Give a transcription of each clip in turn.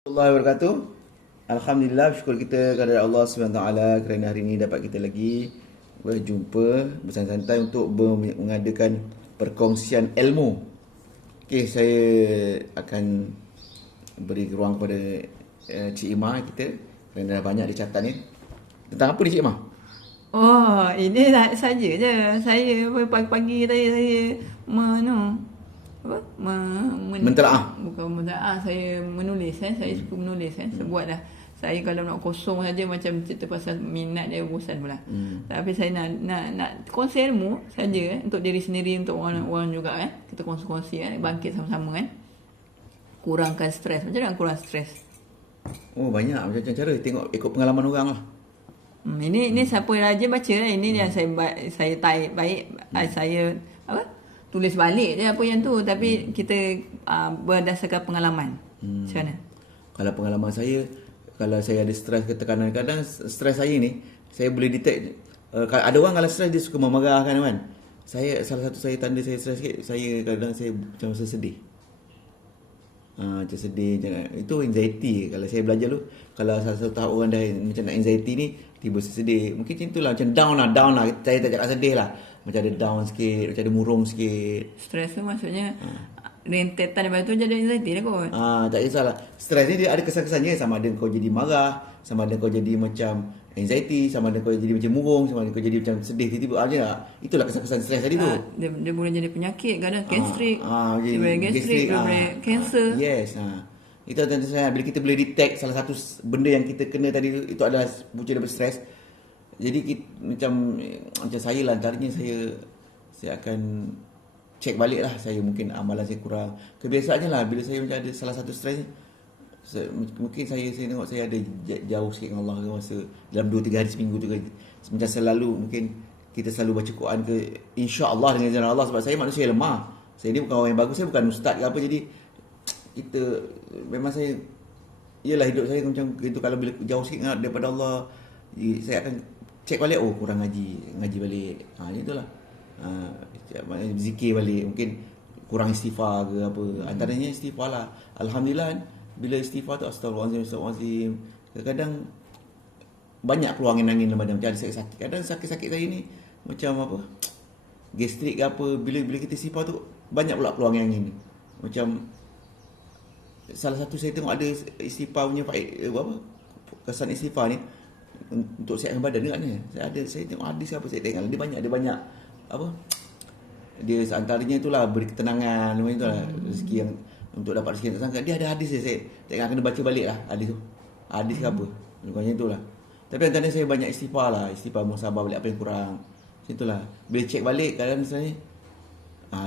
Warahmatullahi wabarakatuh. Alhamdulillah, syukur kita kepada Allah SWT kerana hari ini dapat kita lagi berjumpa bersantai-santai untuk mengadakan perkongsian ilmu. Okey, saya akan beri ruang kepada Cik Imah kita kerana dah banyak dicatat ni. Tentang apa ni Cik Imah? Oh, ini saja je. Saya pagi-pagi tadi saya Mentelaah. Bukan mentelaah, saya menulis saya suka menulis Sebab dah saya kalau nak kosong saja macam cerita pasal minat dia bosan pula. Tapi saya nak kongsi ilmu saja untuk diri sendiri, untuk orang juga kita kongsi bangkit sama-sama kurangkan stres. Macam mana kurang stres? Oh, banyak macam-macam cara, tengok ikut pengalaman orang lah. Ini siapa yang rajin baca lah. Ini yang saya type baik, saya tulis balik je apa yang tu, tapi kita berdasarkan pengalaman. Macam mana? Kalau pengalaman saya, kalau saya ada stres ke tekanan, kadang stres saya ni saya boleh detect. Ada orang kalau stres dia suka memarahkan kan. Salah satu saya tanda saya stres sikit, saya kadang saya macam rasa sedih. Macam sedih jangan. Itu anxiety. Kalau saya belajar dulu, kalau salah satu tahap orang dah macam nak anxiety ni, tiba sedih. Mungkin macam tu lah, macam down lah. Saya tak cakap sedih lah. Macam ada down sikit, macam ada murung sikit. Stres tu maksudnya rentetan daripada tu jadi anxiety dah kot. Tak kisahlah. Stres ni dia ada kesan-kesannya, sama ada kau jadi marah, sama ada kau jadi macam anxiety, sama ada kau jadi macam murung, sama ada kau jadi macam sedih tiba-tiba aja. Itulah kesan-kesan stres tadi tu. Dia boleh jadi penyakit, kadang gastrik. Dia boleh gastrik, dia boleh kanser. Yes. Itu tanda saya bila kita boleh detect salah satu benda yang kita kena tadi tu, itu adalah punca daripada stres. Jadi macam saya lah, antaranya saya akan check balik lah. Saya mungkin amalan saya kurang. Kebiasaannya lah bila saya macam ada salah satu stres, mungkin saya tengok saya ada jauh sikit dengan Allah ke masa dalam 2-3 hari seminggu tu ke. Macam selalu mungkin kita selalu baca Quran ke, insya-Allah dengan izin Allah, sebab saya manusia lemah. Saya ni bukan orang yang bagus, saya bukan ustaz ke apa, jadi kita memang saya iyalah hidup saya macam itu. Kalau bila jauh sikit daripada Allah, saya akan cek balik, kurang ngaji balik. Itulah. Zikir balik, mungkin kurang istighfar ke apa. Antaranya istighfar lah. Alhamdulillah bila istighfar tu astagfirullahalazim. Kadang-kadang banyak keluar angin-angin dalam badan, macam ada sakit-sakit. Kadang sakit-sakit saya ni macam apa, gastrik ke apa, bila kita istighfar tu banyak pula keluar angin-angin ni. Macam salah satu saya tengok ada istighfar punya kesan istighfar ni untuk sihatkan badan dekat ni. Saya tengok hadis apa, saya tengok dia banyak apa, dia antaranya itulah beri ketenangan macam itulah, rezeki yang untuk dapat rezeki yang tak sangka. Dia ada hadis dia, saya tengok kena baca balik lah hadis tu. Hadis ke apa macam itulah. Tapi antaranya saya banyak istighfar muhasabah balik apa yang kurang. Macam itulah. Bila cek balik kadang misalnya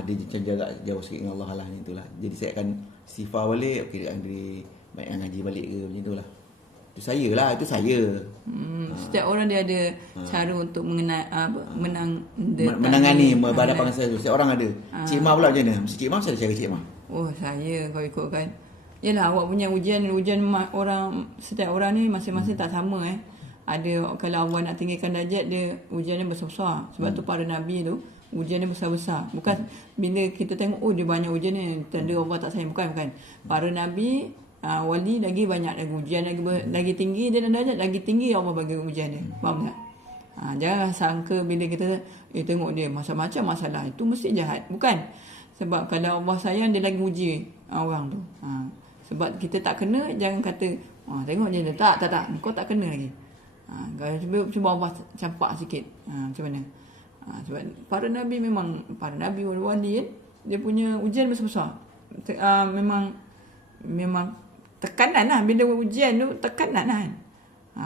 dia macam jaga jauh sikit dengan Allah lah, itulah. Jadi saya akan istighfar balik, okey akan beri baik ngaji balik ke macam itulah. Itu saya. Setiap orang dia ada cara untuk menangani berhadapan dengan saya. Setiap orang ada. Cik Imah pula macam mana? Mesti Cik Imah mesti ada cara Cik Imah. Saya kalau ikutkan, yalah, awak punya ujian orang, setiap orang ni masing-masing tak sama Ada kalau awak nak tinggikan darjat dia, ujian dia besar-besar. Sebab tu para nabi tu ujian dia besar-besar. Bukan bila kita tengok dia banyak ujian ni tanda Allah tak sayang, bukan. Para nabi, wali lagi banyak lagi ujian, lagi tinggi dia dan darjat, lagi tinggi Allah bagi ujian dia. Faham tak? Jangan sangka bila kita tengok dia macam-macam masalah, itu mesti jahat. Bukan. Sebab kalau Allah sayang, dia lagi uji orang tu. Sebab kita tak kena, jangan kata tengok je dia. Tak, kau tak kena lagi. Kalau cuba Allah campak sikit, macam mana? Sebab para nabi wali dia punya ujian besar-besar. Memang tekanan lah. Bila ujian tu tekanan lah.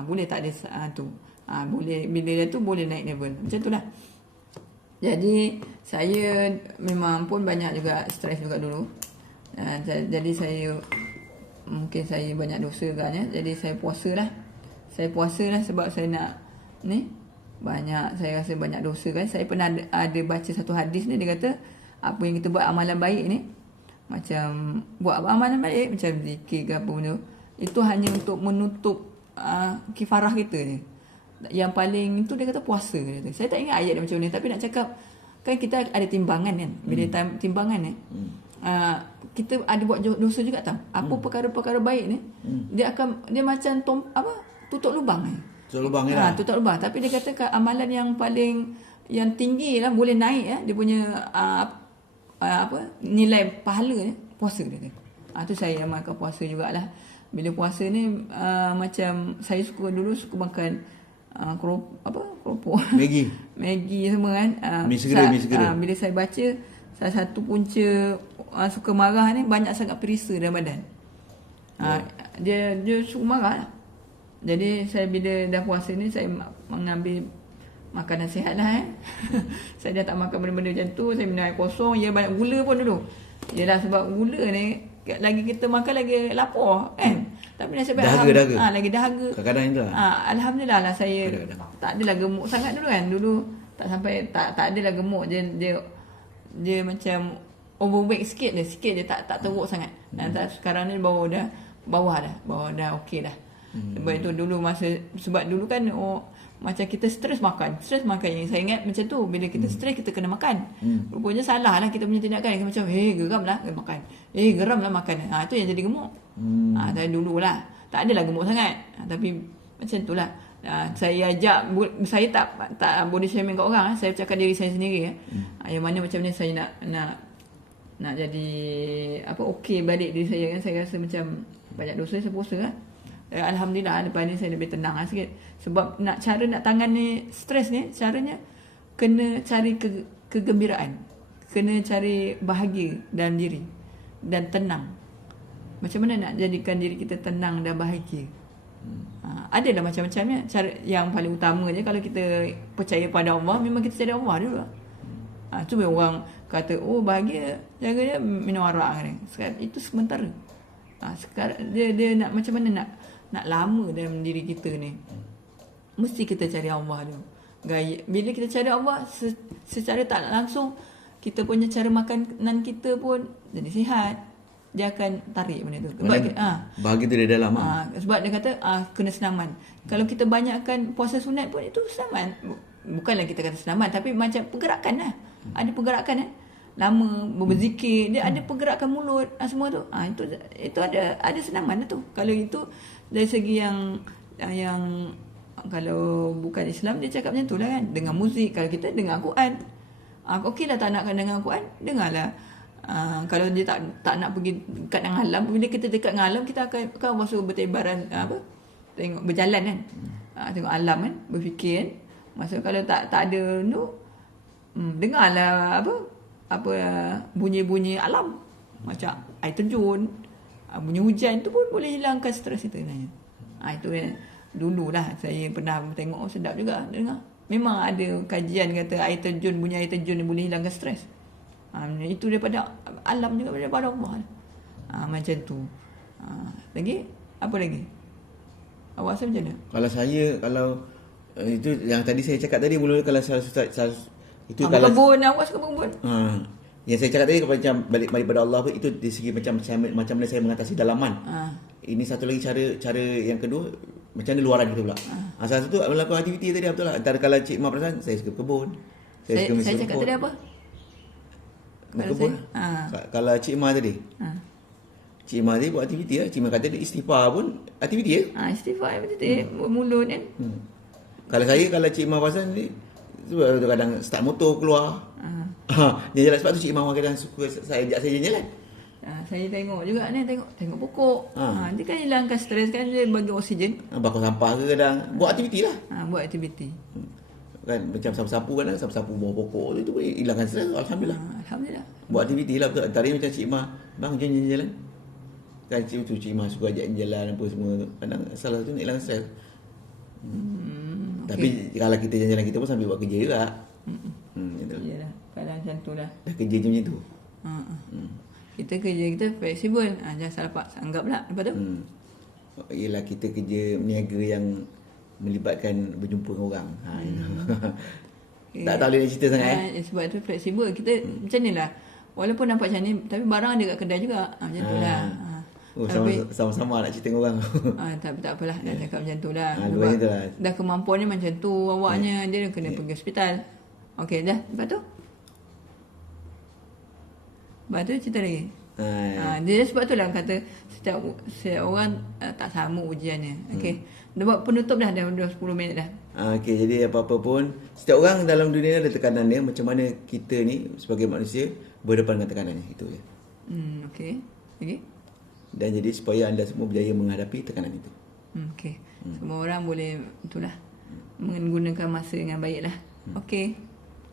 Boleh tak ada tu. Boleh bila dia tu boleh naik level. Macam tu lah. Jadi saya memang pun banyak juga stres juga dulu. Jadi mungkin saya banyak dosa kan Jadi saya puasa lah sebab saya nak saya rasa banyak dosa kan. Saya pernah ada baca satu hadis ni, dia kata apa yang kita buat amalan baik ni, macam buat amalan baik macam zikir ke apa benda, itu hanya untuk menutup kifarah kita je. Yang paling itu dia kata puasa. Saya tak ingat ayat dia macam ni, tapi nak cakap kan kita ada timbangan kan. Bila timbangan kita ada buat dosa juga tau. Apa perkara-perkara baik ni, dia macam tutup lubang So lubang lah. tutup lubang. Tapi dia kata amalan yang tinggi lah, boleh naik dia punya nilai pahala ni, puasa dia kata. Tu saya amalkan puasa jugalah. Bila puasa ni macam saya dulu suka makan keropok Maggi semua kan. Mi segera. Bila saya baca, salah satu punca suka marah ni banyak sangat perisa dalam badan. Dia suka marah lah. Jadi saya bila dah puasa ni, saya mengambil makanan sihat lah saya dah tak makan benda-benda macam tu. Saya minum air kosong. Ya, banyak gula pun dulu. Yalah, sebab gula ni lagi kita makan lagi lapar kan. Tapi nasib baik dahaga. Lagi dahaga. Kadang-kadang itulah. Alhamdulillah lah, saya tak adalah gemuk sangat dulu kan. Dulu tak sampai, tak adalah gemuk. Dia macam overweight sikit je, tak teruk sangat. Dan sekarang ni bawah dah okey dah. Sebab itu dulu sebab dulu kan macam kita stres makan yang saya ingat macam tu. Bila kita stres, kita kena makan. Rupanya salah lah kita punya tindakan. Macam geram lah makan, geram lah makan. Itu yang jadi gemuk. Dari dulu lah tak adalah gemuk sangat. Tapi macam tu lah. Saya ajak, saya tak body shaming kat orang. Saya cakap diri saya sendiri yang mana macam ni saya nak jadi okey balik diri saya kan. Saya rasa macam banyak dosa saya puasa kan. Alhamdulillah, lepas ni saya lebih tenang sikit. Sebab cara nak tangani stres ni, caranya kena cari kegembiraan, kena cari bahagia dalam diri dan tenang. Macam mana nak jadikan diri kita tenang dan bahagia? Adalah macam-macamnya. Cara yang paling utama je, kalau kita percaya pada Allah, memang kita cari Allah dulu. Cuba orang kata bahagia, jaga dia minum arak ni. Sekarang itu sementara. Sekarang dia nak macam mana nak lama dalam diri kita ni, mesti kita cari Allah dulu. Bila kita cari Allah, secara tak langsung kita punya cara makanan kita pun jadi sihat. Dia akan tarik benda tu. Bahagia tu dia dalam. Sebab dia kata kena senaman. Kalau kita banyakkan puasa sunat pun itu senaman. Bukanlah kita kata senaman, tapi macam pergerakan lah. Ada pergerakan lama berzikir, dia ada pergerakan mulut, semua tu. Itu ada senaman tu. Kalau itu dari segi yang kalau bukan Islam, dia cakap macam tu lah kan. Dengar muzik, kalau kita dengar Quran, okey lah. Tak nak dengar Quran, dengarlah. Kalau dia tak nak pergi dekat dengan alam, bila kita dekat dengan alam, kita akan masuk bertebaran tengok berjalan kan. Tengok alam kan, berfikir kan. Maksud kalau tak ada tu, dengarlah bunyi-bunyi alam, macam air terjun, bunyi hujan tu pun boleh hilangkan stres kita sebenarnya. Itu dululah saya pernah tengok, sedap juga dengar. Memang ada kajian kata bunyi air terjun ni boleh hilangkan stres. Itu daripada alam juga, daripada Allah. Macam tu. Lagi apa lagi? Awak rasa macam mana? Kalau saya, itu yang tadi saya cakap tadi, mula kalau saya itu kalau kebun, awak suka kebun. Yang saya cakap tadi macam balik pada Allah pun, itu dari segi macam mana saya mengatasi dalaman. Ini satu lagi cara yang kedua, macam mana luaran kita pula. Salah satu melakukan aktiviti tadi, betul lah. Antara kalau Cik Ma perasan, saya suka kebun. Saya cakap tadi apa? Kebun. Kalau Cik Ma tadi, Cik Ma tadi buat aktiviti lah. Cik Ma kata dia istighfar pun aktiviti ya. Istighfar betul mulut kan. Kalau Cik Ma perasan ni, sebab kadang start motor keluar. Dia jalan, sebab tu Cik Ma kadang suka saya ajak saya jalan. Saya tengok juga ni, tengok pokok. Dia kan hilangkan stres kan, dia bagi oksigen. Bakar sampah ke kadang, buat aktiviti lah. Buat aktiviti. Kan macam sapu-sapu sapu bawah pokok tu boleh hilangkan stres. Alhamdulillah. Alhamdulillah. Buat aktiviti lah betul. Tadi macam Cik Ma, bang jom jalan. Kan Cik Ma suka ajak jalan apa semua tu. Kadang salah tu nak hilang stres. Tapi kalau kita jalan-jalan, kita pun sambil buat kerja juga. Yalah, kadang macam tu lah. Dah kerja je macam tu. Kita kerja kita fleksibel. Jangan salah anggap pula. Lepas tu? Yelah, kita kerja meniaga yang melibatkan berjumpa dengan orang. Tak boleh nak cerita sangat sebab tu fleksibel. Kita macam ni lah. Walaupun nampak macam ni, tapi barang ada kat kedai juga. Macam tu lah. Sama-sama nak cerita dengan orang. Tapi tak apalah, nak cakap macam tu lah. Lah. Dah kemampuan dia macam tu awaknya, dia kena pergi hospital. Okey dah, lepas tu? Lepas tu cerita lagi. Dia sebab tu lah kata setiap orang tak sama ujiannya. Okey. Dah buat penutup dah 10 minit dah. Okey, jadi apa-apa pun setiap orang dalam dunia ni ada tekanan dia. Macam mana kita ni sebagai manusia berdepan dengan tekanannya, itu je. Okey. Lagi? Dan jadi supaya anda semua berjaya menghadapi tekanan itu. Okey. Semua orang boleh itulah menggunakan masa dengan baiklah. Okey.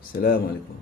Assalamualaikum.